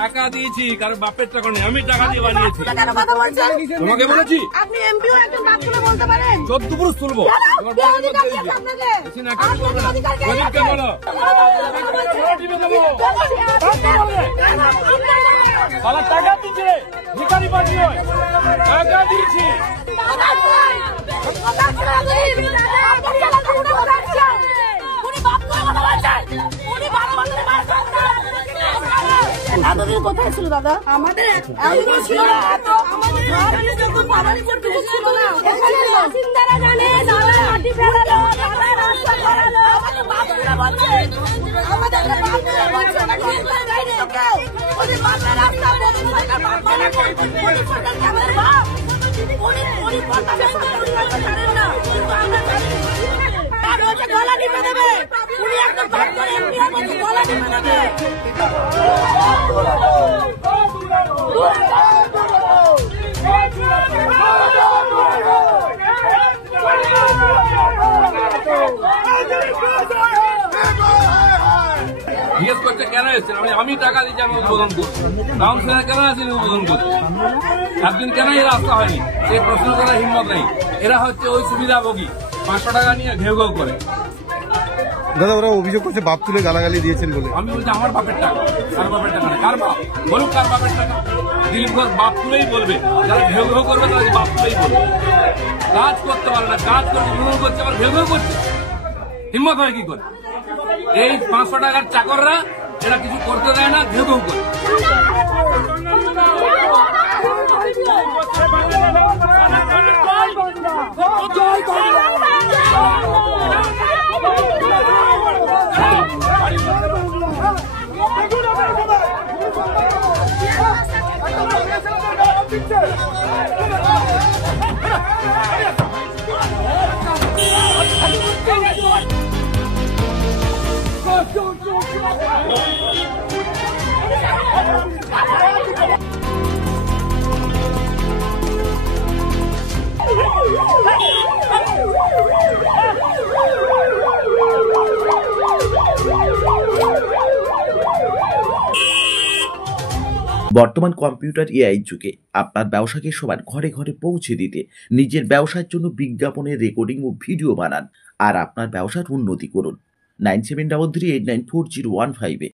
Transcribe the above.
টাকা দিয়েছি, কারণ বাপের টাকা নেই, আমি টাকা দিয়ে বানিয়েছি। তোমাকে বলেছি আপনি এমপিও একজন বাপ তুলে বলতে পারেন? 14 পুরুষ তুলবো। টাকা দিচ্ছে, ভিখারি পার্টি নয়, টাকা দিয়েছি। এতদিন কোথায় ছিল দাদা? আমাদের ছিল না, ছিল না। এখানে বাসিন্দারা জানে দাদা মাটি ফেলালো, দাদা রাস্তা ফেলালো, আমাদের বাপরা বলছে, আমাদের বাপরা বলছে না চিন্তা নাই রে কেউ। ওই বাপরা রাস্তা বলে সরকার বাপ মানে কোন সরকার আমাদের বাপ। উনি পড়তে জানেন না, কিন্তু আমরা জানি। আর ওই যে গলা টিপে দেবে, উনি একটা বাপ করে এমপি হবে, গলা টিপে দেবে। জিজ্ঞেস করছে কেন এসেছেন, আমি টাকা দিচ্ছি, আমি উদ্বোধন করছি। কাউন্সিলর কেন আছেন উদ্বোধন করছি? একদিন কেন এই রাস্তা হয়নি, সেই প্রশ্ন করার হিম্মত নেই। এরা হচ্ছে ওই সুবিধাভোগী, 500 টাকা নিয়ে ঘেউ ঘেউ করে। দাদা ওরা অভিযোগ করছে বাপ তুলে গালাগালি দিয়েছেন বলে। আমি বলছি আমার বাপের টাকা, কার বাপের টাকা না, কার বাপ বলুক, কার বাপের টাকা। দিলীপ ঘোষ বাপ তুলেই বলবে, যারা ঘেউ ঘেউ করবে তারা বাপ তুলেই বলবে। কাজ করতে পারে না, কাজ করে উন্নয়ন করছে, আবার ঘেউ ঘেউ করছে, হিম্মত হয় কি করে? এই 500 টাকার চাকররা এরা কিছু করতে দেয় না, ঘেউ ঘেউ করে। বর্তমান কম্পিউটার এআই যুগে আপনার ব্যবসাকে সবার ঘরে ঘরে পৌঁছে দিতে নিজের ব্যবসার জন্য বিজ্ঞাপনের রেকর্ডিং ও ভিডিও বানান আর আপনার ব্যবসার উন্নতি করুন। 9733894015